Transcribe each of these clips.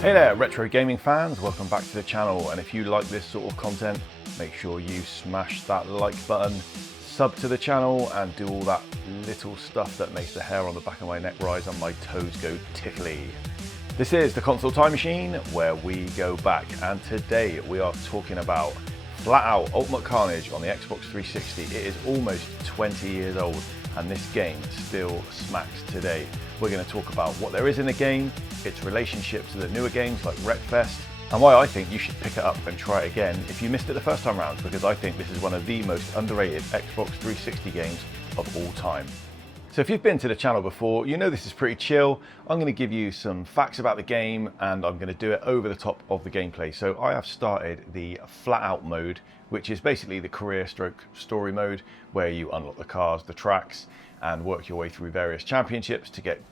Hey there, retro gaming fans, welcome back to the channel, and if you like this sort of content, make sure you smash that like button, sub to the channel, and do all that little stuff that makes the hair on the back of my neck rise and my toes go tickly. This is the Console Time Machine, where we go back, and today we are talking about FlatOut Ultimate Carnage on the Xbox 360. It is almost 20 years old, and this game still smacks today. We're going to talk about what there is in the game, its relationship to the newer games like Wreckfest, and why I think you should pick it up and try it again if you missed it the first time round, because I think this is one of the most underrated Xbox 360 games of all time. So if you've been to the channel before, you know this is pretty chill. I'm going to give you some facts about the game, and I'm going to do it over the top of the gameplay. So I have started the FlatOut mode, which is basically the career stroke story mode, where you unlock the cars, the tracks, and work your way through various championships to get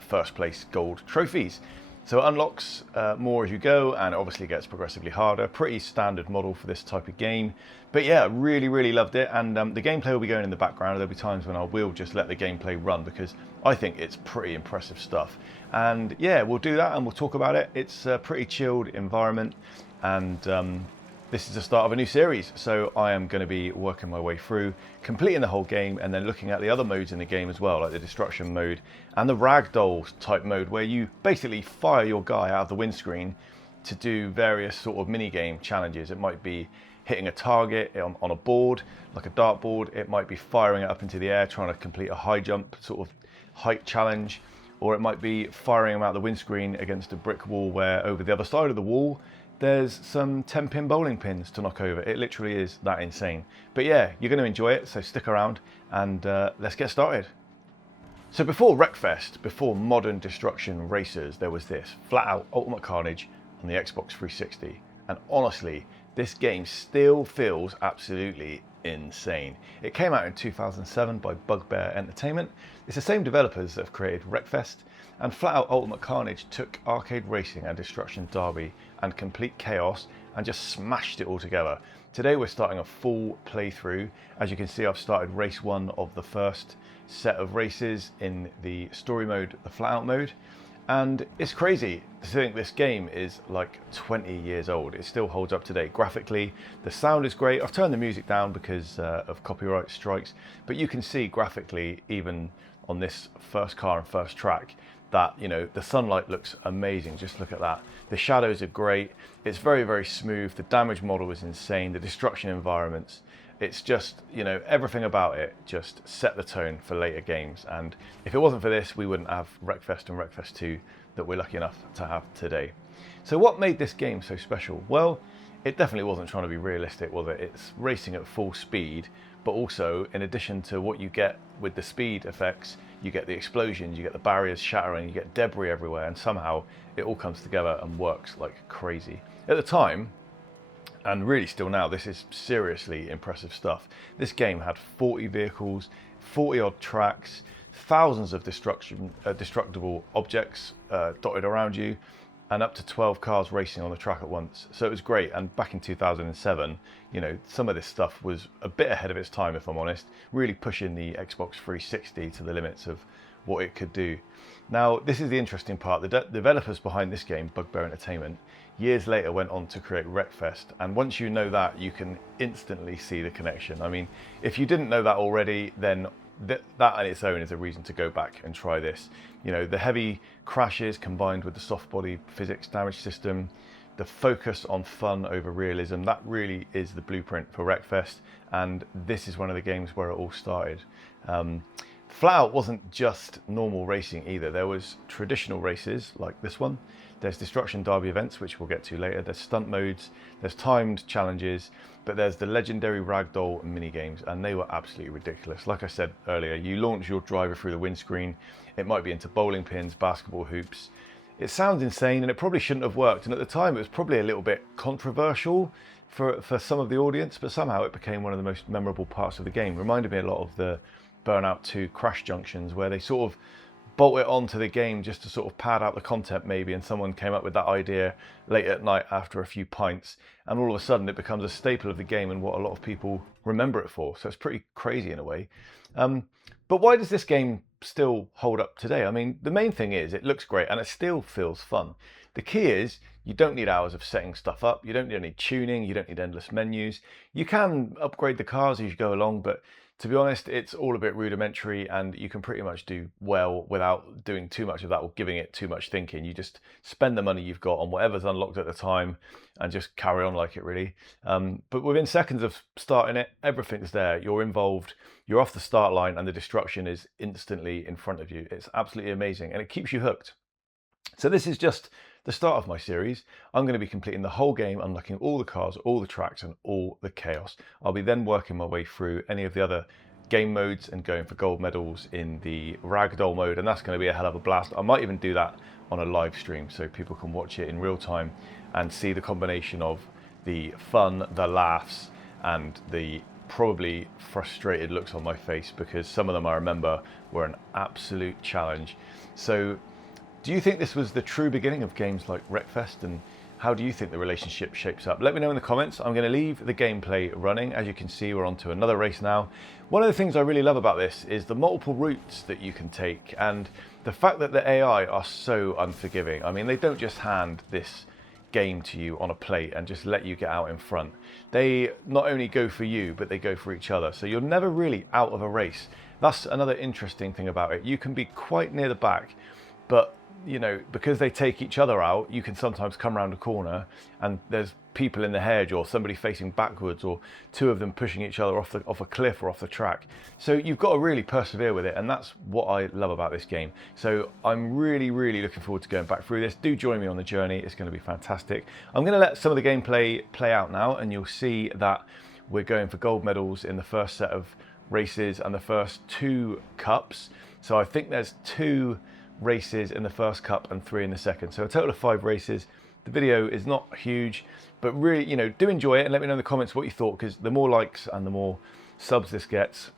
first place gold trophies. So it unlocks more as you go, and it obviously gets progressively harder. Pretty standard model for this type of game. But yeah, really loved it, and the gameplay will be going in the background. There'll be times when I will just let the gameplay run, because I think it's pretty impressive stuff. And yeah, we'll do that and we'll talk about it. It's a pretty chilled environment, and this is the start of a new series, so I am going to be working my way through, completing the whole game, and then looking at the other modes in the game as well, like the destruction mode and the ragdoll type mode, where you basically fire your guy out of the windscreen to do various sort of mini game challenges. It might be hitting a target on a board, like a dartboard. It might be firing it up into the air, trying to complete a high jump sort of height challenge, or it might be firing them out the windscreen against a brick wall, where over the other side of the wall there's some 10-pin bowling pins to knock over. It literally is that insane. But yeah, you're going to enjoy it, so stick around and let's get started. So before Wreckfest, before modern destruction racers, there was this FlatOut Ultimate Carnage on the Xbox 360. And honestly, this game still feels absolutely insane. It came out in 2007 by Bugbear Entertainment. It's the same developers that have created Wreckfest, and FlatOut Ultimate Carnage took arcade racing and destruction derby and complete chaos and just smashed it all together. Today we're starting a full playthrough. As you can see, I've started race 1 of the first set of races in the story mode, the FlatOut mode. And it's crazy to think this game is like 20 years old. It still holds up today. Graphically, the sound is great. I've turned the music down because of copyright strikes, but you can see graphically, even on this first car and first track, that, you know, the sunlight looks amazing. Just look at that. The shadows are great. It's very smooth. The damage model is insane. The destruction environments, it's just, you know, everything about it just set the tone for later games. And if it wasn't for this, we wouldn't have Wreckfest and Wreckfest 2 that we're lucky enough to have today. So what made this game so special? Well, it definitely wasn't trying to be realistic, was it? It's racing at full speed, but also, in addition to what you get with the speed effects, you get the explosions, you get the barriers shattering, you get debris everywhere, and somehow it all comes together and works like crazy. At the time, and really still now, this is seriously impressive stuff. This game had 40 vehicles, 40 odd tracks, thousands of destructible objects dotted around you, and up to 12 cars racing on the track at once. So it was great. And back in 2007, you know, some of this stuff was a bit ahead of its time, if I'm honest, really pushing the Xbox 360 to the limits of what it could do. Now, this is the interesting part. The developers behind this game, Bugbear Entertainment, years later went on to create Wreckfest. And once you know that, you can instantly see the connection. I mean, if you didn't know that already, then that on its own is a reason to go back and try this. You know, the heavy crashes combined with the soft body physics damage system, the focus on fun over realism, that really is the blueprint for Wreckfest, and this is one of the games where it all started. FlatOut wasn't just normal racing either. There was traditional races like this one. There's destruction derby events, which we'll get to later. There's stunt modes, there's timed challenges, but there's the legendary ragdoll mini games, and they were absolutely ridiculous. Like I said earlier, you launch your driver through the windscreen. It might be into bowling pins, basketball hoops. It sounds insane, and it probably shouldn't have worked. And at the time, it was probably a little bit controversial for some of the audience, but somehow it became one of the most memorable parts of the game. Reminded me a lot of the Burnout 2 crash junctions, where they sort of bolt it onto the game just to sort of pad out the content maybe, and someone came up with that idea late at night after a few pints, and all of a sudden it becomes a staple of the game and what a lot of people remember it for. So it's pretty crazy in a way. But why does this game still hold up today? I mean, the main thing is it looks great and it still feels fun. The key is you don't need hours of setting stuff up. You don't need any tuning. You don't need endless menus. You can upgrade the cars as you go along, but to be honest, it's all a bit rudimentary, and you can pretty much do well without doing too much of that or giving it too much thinking. You just spend the money you've got on whatever's unlocked at the time and just carry on like it really. But within seconds of starting it, everything's there. You're involved, you're off the start line, and the destruction is instantly in front of you. It's absolutely amazing, and it keeps you hooked. So this is just the start of my series. I'm going to be completing the whole game, unlocking all the cars, all the tracks, and all the chaos. I'll be then working my way through any of the other game modes and going for gold medals in the ragdoll mode, and that's going to be a hell of a blast. I might even do that on a live stream so people can watch it in real time and see the combination of the fun, the laughs, and the probably frustrated looks on my face, because some of them I remember were an absolute challenge. So do you think this was the true beginning of games like Wreckfest, and how do you think the relationship shapes up? Let me know in the comments. I'm going to leave the gameplay running. As you can see, we're on to another race now. One of the things I really love about this is the multiple routes that you can take, and the fact that the AI are so unforgiving. I mean, they don't just hand this game to you on a plate and just let you get out in front. They not only go for you, but they go for each other. So you're never really out of a race. That's another interesting thing about it. You can be quite near the back, but you know, because they take each other out, you can sometimes come around a corner and there's people in the hedge, or somebody facing backwards, or two of them pushing each other off a cliff or off the track. So you've got to really persevere with it, and that's what I love about this game. So I'm really looking forward to going back through this. Do join me on the journey. It's going to be fantastic. I'm going to let some of the gameplay play out now, and you'll see that we're going for gold medals in the first set of races and the first 2 cups. So I think there's 2 races in the first cup and 3 in the second, so a total of 5 races. The video is not huge, but really, you know, do enjoy it, and let me know in the comments what you thought, because the more likes and the more subs this gets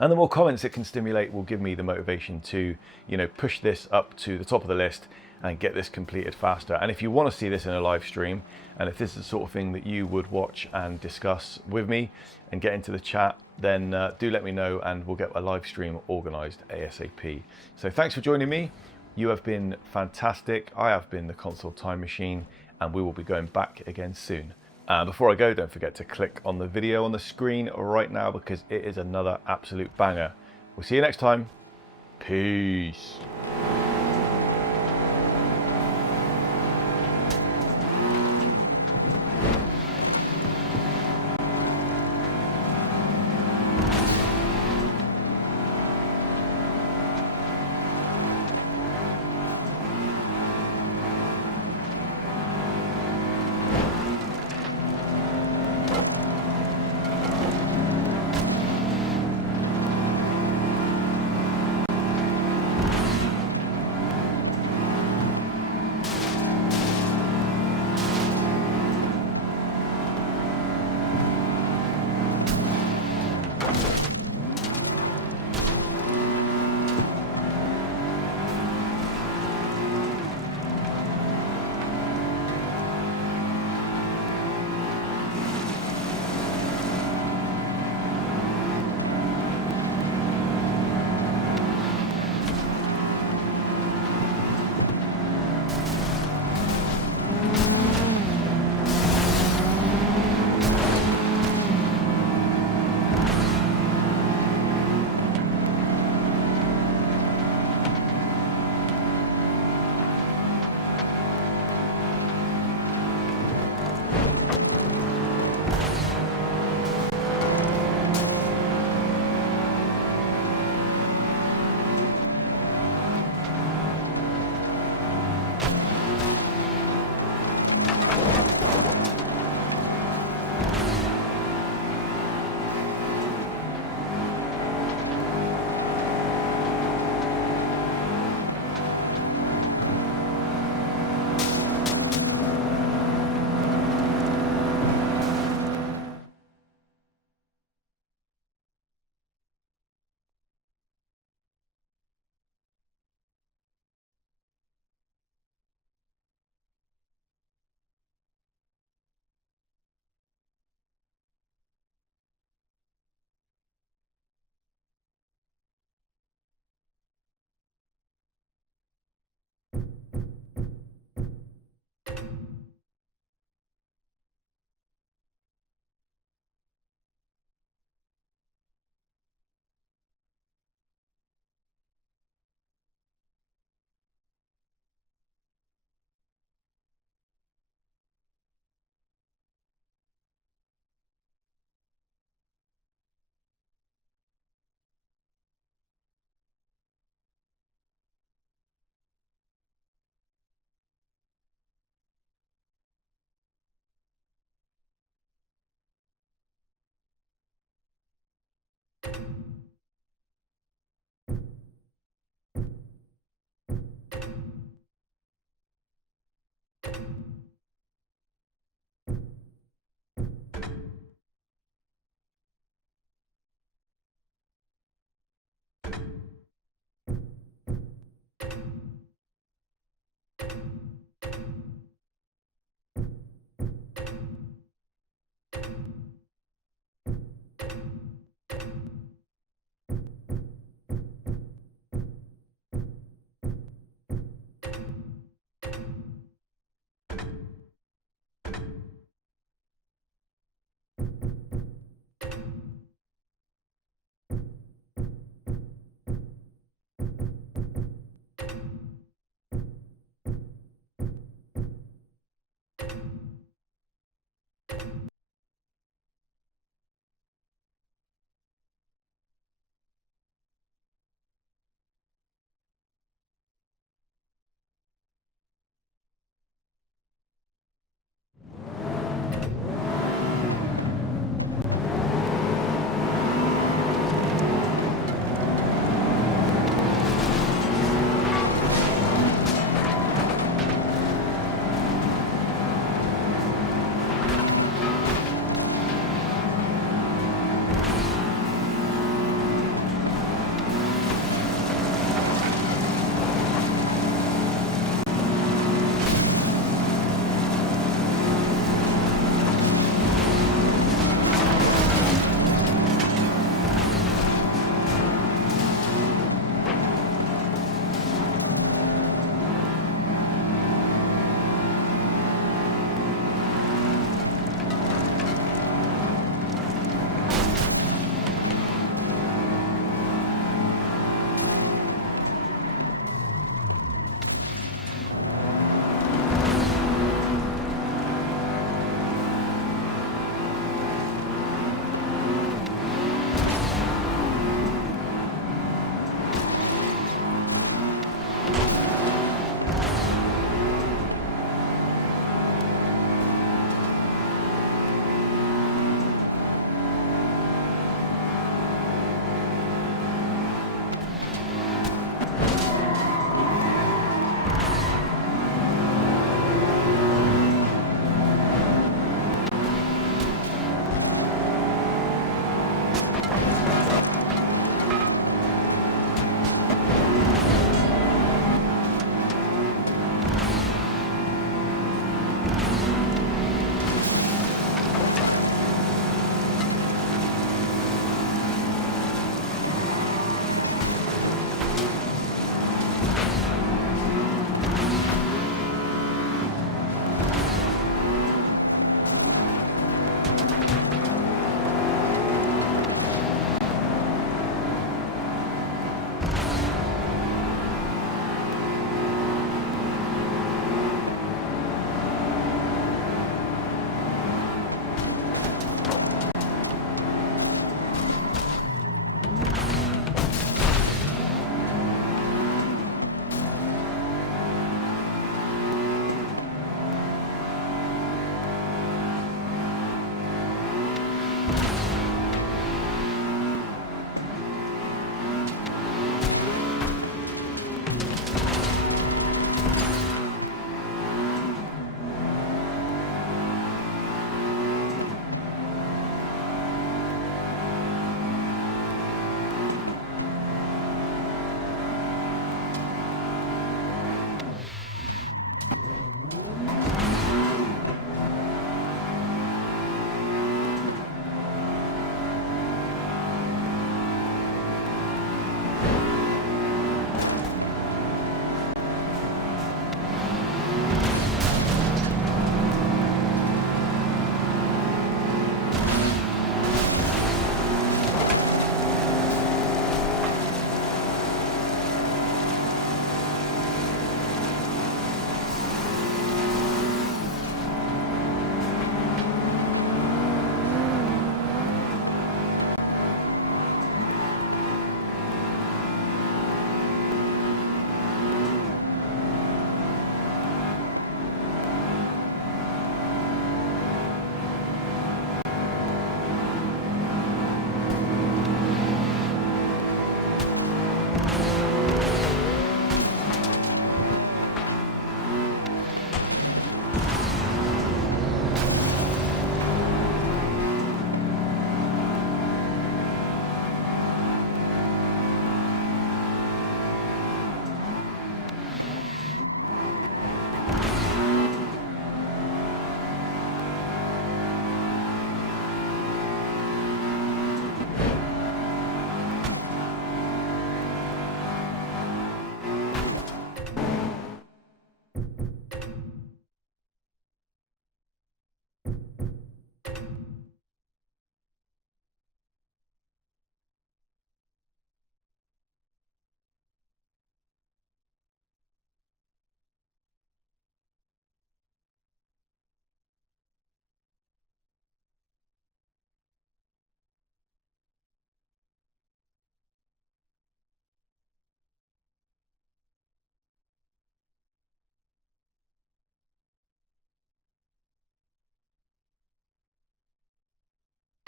and the more comments it can stimulate will give me the motivation to, you know, push this up to the top of the list and get this completed faster. And if you want to see this in a live stream, and if this is the sort of thing that you would watch and discuss with me and get into the chat, then do let me know, and we'll get a live stream organized ASAP. So thanks for joining me. You have been fantastic. I have been the Console Time Machine, and we will be going back again soon. Before I go, don't forget to click on the video on the screen right now, because it is another absolute banger. We'll see you next time. Peace.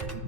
you.